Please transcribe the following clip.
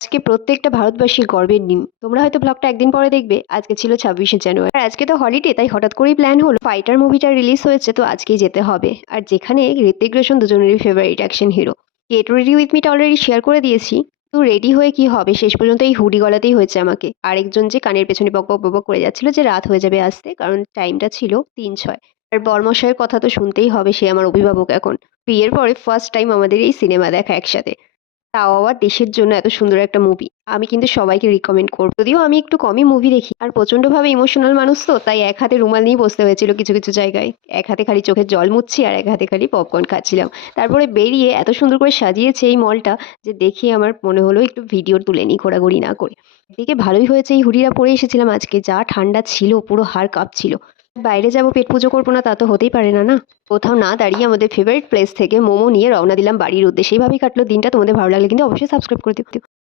আজকে প্রত্যেকটা ভারতবাসীর গর্বের দিন। তোমরা হয়তো ব্লগটা একদিন পরে দেখবে। আজকে ছিল ২৬শে জানুয়ারি। আর আজকে তো হলিডে, তাই হঠাৎ করেই প্ল্যান হলো ফাইটার মুভিটা রিলিজ হয়েছে, তো আজকেই যেতে হবে। আর যেখানে ঋত্বিক রোশন দুজনেরই favourite action hero. Get ready with মিটা অলরেডি শেয়ার করে দিয়েছি। তো রেডি হয়ে কি হবে, শেষ পর্যন্ত এই হুডি গলাতেই হয়েছে আমাকে। আরেকজন যে কানের পেছনে বক বক বক বক করে যাচ্ছিল যে রাত হয়ে যাবে আসতে, কারণ টাইমটা ছিল ৩:০৬। আর বরমশাইয়ের কথা তো শুনতেই হবে, সে আমার অভিভাবক এখন। বিয়ের পরে ফার্স্ট টাইম আমাদের এই সিনেমা দেখা একসাথে। তাও আবার দেশের জন্য এত সুন্দর একটা মুভি। আমি কিন্তু সবাইকে রিকমেন্ড করব। যদিও আমি একটু কমই মুভি দেখি আর প্রচন্ডভাবে ইমোশনাল মানুষ, তো তাই এক হাতে রুমাল নিয়ে বসতে হয়েছিল কিছু কিছু জায়গায়। এক হাতে খালি চোখের জল মুছছি আর এক হাতে খালি পপকর্ন খাচ্ছিলাম। তারপরে বেরিয়ে এত সুন্দর করে সাজিয়েছে এই মলটা, যে দেখে আমার মনে হলো একটু ভিডিও তুলে নিই ঘোরাঘুরি না করে। এদিকে ভালোই হয়েছে এই হুডিটা পরে এসেছিলাম আজকে, যা ঠান্ডা ছিল পুরো হাড় কাঁপছিল। বাইরে যাবো পেট পুজো করবো না তা তো হতেই পারে না, না। কোথাও না দাঁড়িয়ে আমাদের ফেভারিট প্লেস থেকে মোমো নিয়ে রওনা দিলাম বাড়ির উদ্দেশ্যে। এইভাবেই কাটলো দিনটা। তোমাদের ভালো লাগলে কিন্তু অবশ্যই সাবস্ক্রাইব করে দিও।